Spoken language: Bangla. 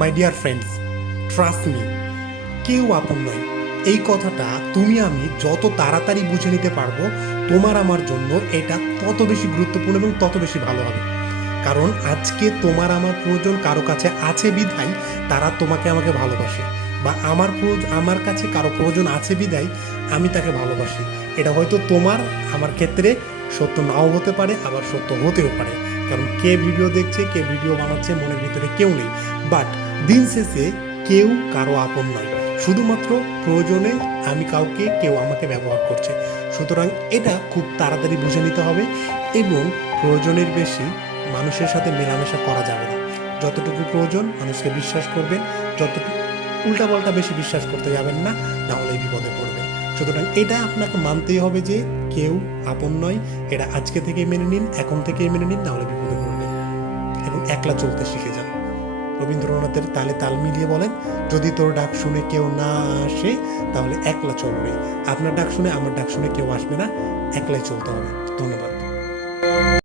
My dear friends, trust me, কেউ আপন নয়। এই কথাটা তুমি আমি যত তাড়াতাড়ি বুঝে নিতে পারবো, তোমার আমার জন্য এটা তত বেশি গুরুত্বপূর্ণ এবং তত বেশি ভালো হবে। কারণ আজকে তোমার আমার প্রয়োজন কারো কাছে আছে বিধায় তারা তোমাকে আমাকে ভালোবাসে, বা আমার কাছে কারো প্রয়োজন আছে বিধায় আমি তাকে ভালোবাসি। এটা হয়তো তোমার আমার ক্ষেত্রে সত্য নাও হতে পারে, আবার সত্য হতেও পারে। কারণ কে ভিডিও দেখছে, কে ভিডিও বানাচ্ছে, মনের ভিতরে কেউ নেই। বাট দিন শেষে কেউ কারো আপন নয়। শুধুমাত্র প্রয়োজনে আমি কাউকে, কেউ আমাকে ব্যবহার করছে। সুতরাং এটা খুব তাড়াতাড়ি বুঝে নিতে হবে, এবং প্রয়োজনের বেশি মানুষের সাথে মেলামেশা করা যাবে না। যতটুকু প্রয়োজন মানুষকে বিশ্বাস করবেন, যতটুকু উল্টাপাল্টা বেশি বিশ্বাস করতে যাবেন না, না হলে বিপদে পড়বেন। সুতরাং এটা আপনাকে মানতেই হবে যে কেউ আপন নয়। এটা আজকে থেকে মেনে নিন, এখন থেকেই মেনে নিন, না হলে বিপদে পড়বেন। এবং একলা চলতে শিখে যান। রবীন্দ্রনাথের তালে তাল মিলিয়ে বলেন, যদি তোর ডাক শুনে কেউ না আসে তাহলে একলা চলবে। আপনার ডাক শুনে আমার ডাক শুনে কেউ আসবে না, একলাই চলতে হবে। ধন্যবাদ।